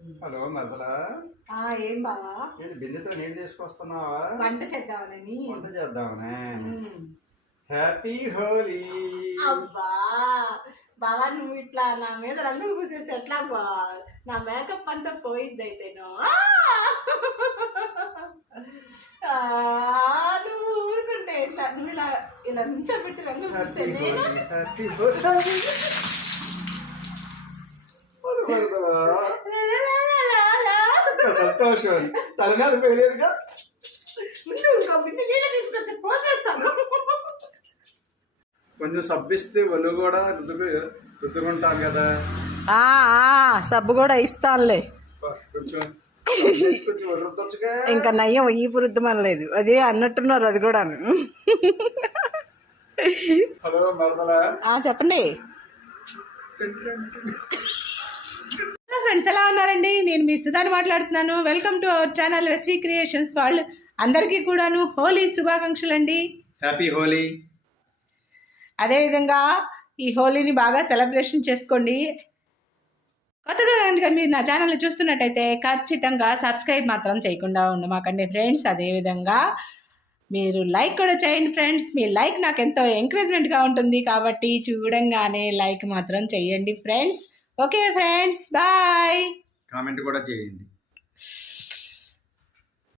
Hello మరదలా. ఏం బావా? ఏంటి బిందెతో నీళ్ళు తీసుకొస్తున్నావా? వంట చేద్దామని. వంట చేద్దామనే. ఉమ్. హ్యాపీ హోలీ. అబ్బా బావా, నువ్వు ఇట్లా నా మీద రంగులు పూసేస్తే ఎట్లా బా? నా మేకప్ అంతా పోయిద్ది అయితేను. నువ్వు ఊరుకుంటే ఇట్లా నువ్వు ఇలా ఇలా నుంచోబెట్టి రంగులు పూస్తే నేను హ్యాపీ హోలీ. సంతోషం తల మీద పోయలేదుగా. ఇంకో బిందె నీళ్ళు తీసుకొచ్చి పోసేస్తాను. కొంచెం సబ్బిస్తే ఒళ్ళు కూడా రుద్దుకుంటాం కదా. సబ్బు కూడా ఇస్తానులే. కొంచెం రుద్దొచ్చుగా. ఇంకా నయ్యం ఈ పురుద్దమనలేదు, అదే అన్నట్టున్నారు అది కూడా. హలో మరదలా. చెప్పండి. హలో ఫ్రెండ్స్, ఎలా ఉన్నారండి? నేను మీ సుధాని మాట్లాడుతున్నాను. Welcome to our channel SV creations. వాళ్ళు అందరికీ కూడాను హోలీ శుభాకాంక్షలు అండి. హ్యాపీ హోలీ. అదేవిధంగా ఈ హోలీని బాగా సెలబ్రేషన్ చేసుకోండి. కొత్తగా కనుక మీరు నా ఛానల్ని చూస్తున్నట్టయితే ఖచ్చితంగా సబ్స్క్రైబ్ మాత్రం చేయకుండా ఉండమాకండి ఫ్రెండ్స్. అదేవిధంగా మీరు లైక్ కూడా చేయండి ఫ్రెండ్స్. మీ లైక్ నాకు ఎంతో ఎంకరేజ్మెంట్గా ఉంటుంది, కాబట్టి చూడంగానే లైక్ మాత్రం చేయండి friends. Okay friends, bye. Comment కూడా చేయండి.